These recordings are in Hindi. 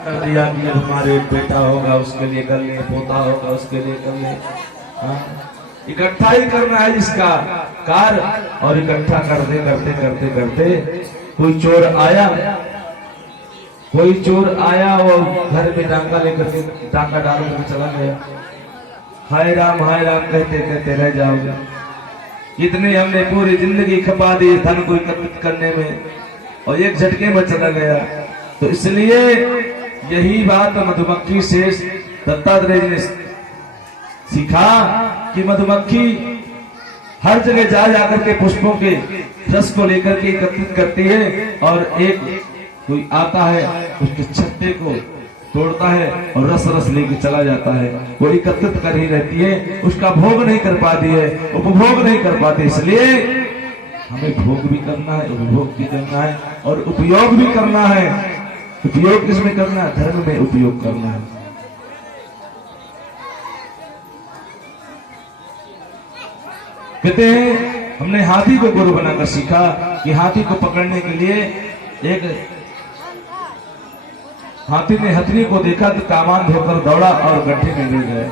कर दिया कि हमारे बेटा होगा उसके लिए कर ले, पोता होगा उसके लिए कर ले। इकट्ठा ही करना है इसका कार्य। और इकट्ठा करते करते करते करते कोई चोर आया वो घर में डांका लेकर के डांका डाल कर चला गया। हाय राम कहते कहते रह जाओगे। इतने हमने पूरी जिंदगी खपा दी धन को एकत्रित करने में और एक झटके में चला गया। तो इसलिए यही बात मधुमक्खी से दत्तात्रेय जी ने सीखा कि मधुमक्खी हर जगह जा जाकर के पुष्पों के रस को लेकर के एकत्रित करती है और एक कोई आता है उसके छत्ते को तोड़ता है और रस लेके चला जाता है। वो एकत्रित कर ही रहती है, उसका भोग नहीं कर पाती है, उपभोग नहीं कर पाती। इसलिए हमें भोग भी करना है, उपभोग भी करना है और उपयोग भी करना है। उपयोग किसमें करना है? धर्म में उपयोग करना है। कहते हैं हमने हाथी को गुरु बनाकर सीखा कि हाथी को पकड़ने के लिए एक हाथी ने हथनी को देखा तो कामान धोकर दौड़ा और गड्ढे में गिर गया।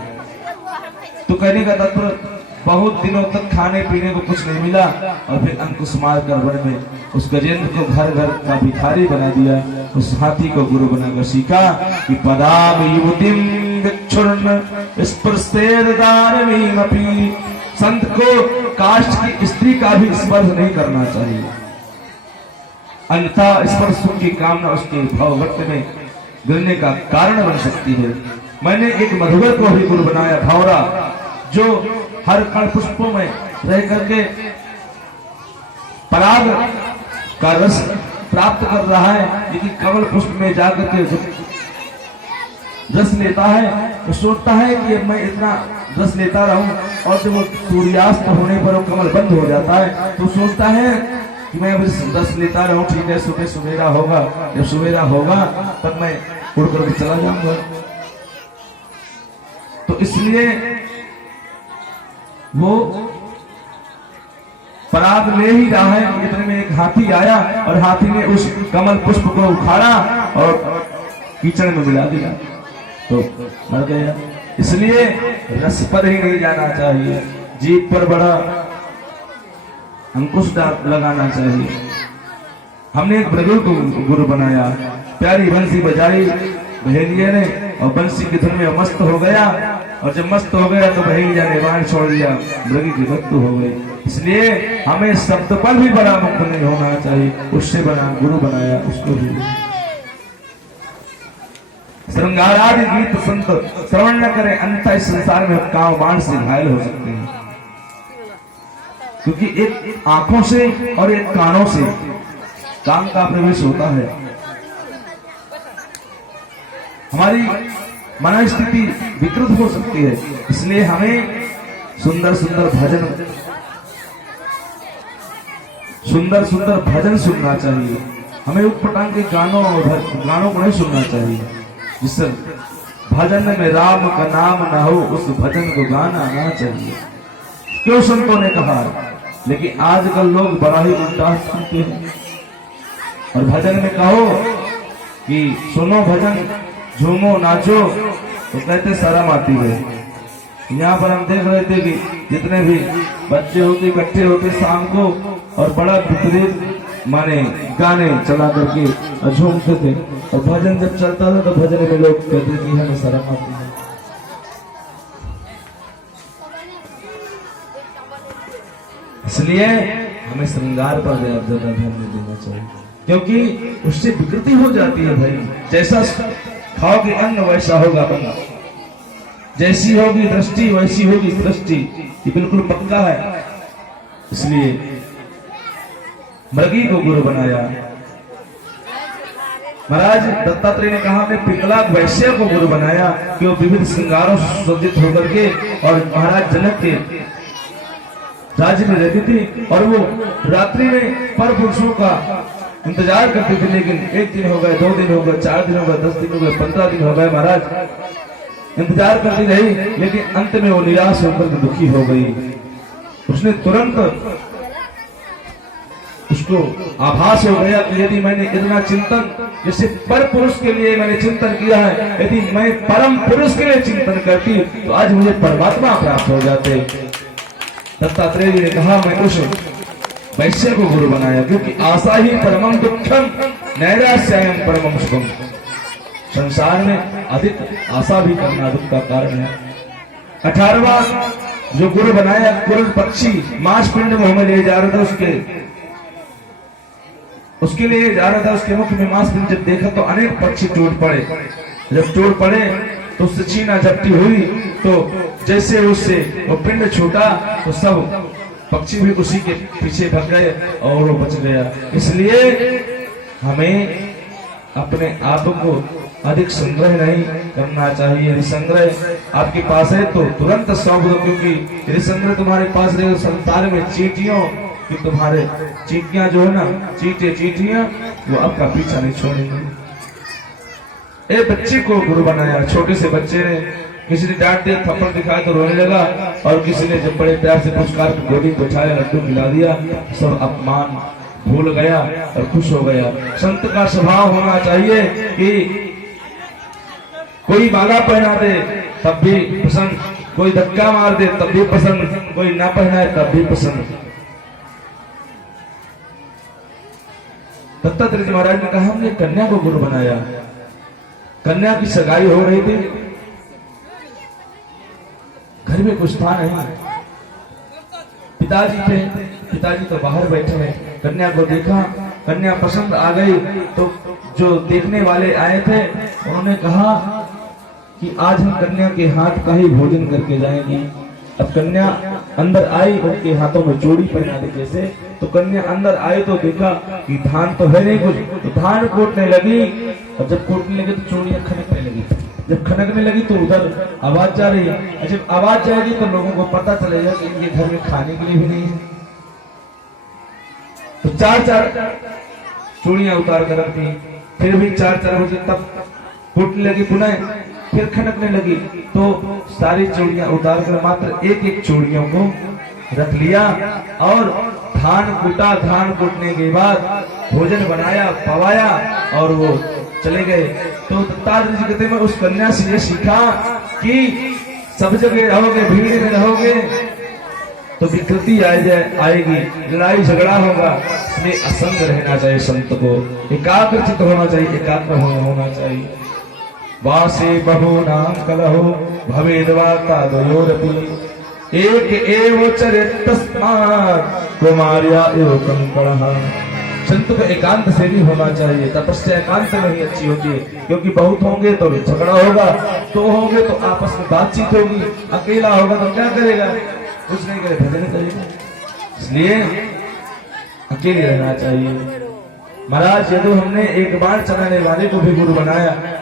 तो कहने का तात्पर्य बहुत दिनों तक खाने पीने को कुछ नहीं मिला और फिर अंकुश मार कर वन में उस गजेंद्र को घर घर का भिखारी बना दिया। उस हाथी को गुरु बनाकर सीखा कि पदाम युवतिम विक्षुर्ण स्पर्शेदारमीमपि। संत को काष्ठ की स्त्री का भी स्पर्श नहीं करना चाहिए, अन्यथा स्पर्श की कामना उसके भाववृत्ति में गिरने का कारण बन सकती है। मैंने एक मधुकर को भी गुरु बनाया, भौरा, जो हर कण पुष्पों में रह करके पराग का रस प्राप्त कर रहा है, लेकिन कमल पुष्प में जाकर के रस लेता है। वो सोचता है कि मैं इतना रस लेता रहूं और जब वो सूर्यास्त होने पर वो कमल बंद हो जाता है तो सोचता है कि मैं रस लेता रहूं, ठीक है, सुबह सवेरा होगा, जब सवेरा होगा तब मैं उड़ करके चला जाऊंगा। तो इसलिए वो पराग ले ही रहा है। इतने में एक हाथी आया और हाथी ने उस कमल पुष्प को उखाड़ा और कीचड़ में मिला दिया तो मर गया। इसलिए रस पर ही नहीं जाना चाहिए, जीभ पर बड़ा अंकुश लगाना चाहिए। हमने एक ब्रजों को गुरु बनाया, प्यारी बंसी बजाई बहेलिया ने और बंसी की धुन में मस्त हो गया और जब मस्त हो गया तो बहेलिया ने बाहर छोड़ दिया, ब्रगी की मृत्यु हो गई। इसलिए हमें शब्द पर भी बड़ा मुक्त नहीं होना चाहिए, उससे बना गुरु बनाया उसको भी। श्रृंगारादि गीत संत श्रवण न करें, अन्यथा इस संसार में काव बाण से घायल हो सकते हैं। क्योंकि एक आंखों से और एक कानों से काम का प्रवेश होता है। हमारी मन स्थिति विकृत हो सकती है, इसलिए हमें सुंदर सुंदर भजन सुनना चाहिए। हमें उटपटांग के गानों को नहीं सुनना चाहिए। जिस भजन में राम का नाम ना हो उस भजन को गाना आना चाहिए। क्यों संतों ने कहा, लेकिन आजकल लोग बड़ा ही उल्टा सुनते हैं। और भजन में कहो कि सुनो भजन, झूमो नाचो, तो कहते शर्म आती है। यहाँ पर हम देख रहे थे कि जितने भी बच्चे होते इकट्ठे होते शाम को और बड़ा विपरीत माने गाने चला करके झूमते थे और भजन जब चलता था तो भजन में लोग कहते कि हमें शर्म आती है। इसलिए हमें श्रृंगार पर ज्यादा ध्यान नहीं देना चाहिए, क्योंकि उससे विकृति हो जाती है। भाई जैसा खाओगे अन्न वैसा होगा मन, जैसी होगी दृष्टि वैसी होगी सृष्टि, ये बिल्कुल पक्का है। इसलिए मृगी को गुरु बनाया। महाराज दत्तात्रेय ने कहा मैं पिंगला वैश्य को गुरु बनाया कि वो विविध श्रृंगारों से सुसज्जित होकर के और महाराज जनक के राज्य में रहती थी और वो रात्रि में पर पुरुषों का इंतजार करती थी। लेकिन एक दिन हो गए, 2 दिन हो गए, 4 दिन हो गए, 10 दिन हो गए, 15 दिन हो गए, महाराज इंतजार करती रही, लेकिन अंत में वो निराश होकर दुखी हो गई। उसने तुरंत उसको आभास हो गया कि यदि मैंने इतना चिंतन जैसे पर पुरुष के लिए मैंने चिंतन किया है, यदि मैं परम पुरुष के लिए चिंतन करती तो आज मुझे परमात्मा प्राप्त हो जाते। दत्तात्रेय जी ने कहा मैं उस वैश्य को गुरु बनाया, क्योंकि आशा ही परमम दुखम नैराश्यम परमम सुखम। संसार में अधिक आशा भी करना दुख का कारण है। 18वां जो गुरु बनाया, गुरु पक्षी मांस पिंड में हमें ले जा रहा था, उसके लिए जा रहा था, उसके मुख में मांस पिंड जब देखा तो अनेक पक्षी टूट पड़े। जब टूट पड़े तो उससे छीना झपटी हुई, तो जैसे उससे वो पिंड छूटा तो सब पक्षी भी उसी के पीछे भाग गए और वो बच गया। इसलिए हमें अपने आप को अधिक संग्रह नहीं करना चाहिए। यदि संग्रह आपके पास है तो तुरंत सौंप दो, क्योंकि यदि संग्रह तुम्हारे पास रहे संसार में चींटियों कि तुम्हारे चींटियां जो है ना, चींटियां वो आपका पीछा नहीं छोड़ेंगे। एक बच्चे को गुरु बनाया, छोटे से बच्चे ने, किसी ने डांट दिया, थप्पड़ दिखाया तो रोने लगा, और किसी ने जब बड़े प्यार से पुरस्कार की गोदी उठाया, लड्डू खिला दिया, सब अपमान भूल गया और खुश हो गया। संत का स्वभाव होना चाहिए कि कोई माला पहना दे तब भी पसंद, कोई धक्का मार दे तब भी पसंद, कोई ना पहनाए तब भी पसंद। दत्तात्रेय जी महाराज ने कहा हमने कन्या को गुरु बनाया। कन्या की सगाई हो रही थी, घर में कुछ था नहीं, पिताजी थे, पिताजी तो बाहर बैठे हैं। कन्या को देखा, कन्या पसंद आ गई, तो जो देखने वाले आए थे उन्होंने कहा कि आज हम कन्या के हाथ का ही भोजन करके जाएंगे। अब कन्या अंदर आई, उनके हाथों में चूड़ी पहना दी जैसे, तो कन्या अंदर आई तो देखा कि धान तो है नहीं कुछ, तो धान कूटने लगी, और जब कूटने लगी तो चूड़ियां खनकने लगी। जब खनकने लगी तो उधर आवाज जा रही है, जब आवाज जाएगी तो लोगों को पता चलेगा कि इनके घर में खाने के लिए भी नहीं है। तो 4-4 चूड़ियां उतार कर रखती, फिर भी 4-4 बजे तब कूटने लगी, पुनः फिर खनकने लगी, तो सारी चूड़ियां उतार कर मात्र एक चूड़ियों को रख लिया और धान कूटा। धान कूटने के बाद भोजन बनाया, पवाया और वो चले गए। तो दत्तात्रेय जी कहते हैं उस कन्या से ये सीखा कि सब जगह रहोगे, भीड़ में रहोगे तो विकृति आएगी, लड़ाई झगड़ा होगा। इसलिए असंग रहना चाहिए, संत को एकाग्रचित होना चाहिए, एकाग्र होना चाहिए। वासे बहु नाम कलहो भवेद वार्ता द्वयोरपि एक एव चरित तस्मात् कुमार्या एव कंकणः। संत को एकांत से भी होना चाहिए, तपस्या एकांत में ही अच्छी होती है, क्योंकि बहुत होंगे तो झगड़ा होगा, तो होंगे तो आपस में बातचीत होगी, अकेला होगा तो क्या करेगा, कुछ नहीं करे, भजन करेगा। इसलिए अकेले रहना चाहिए। महाराज यदि हमने एक बार चलाने वाले को भी गुरु बनाया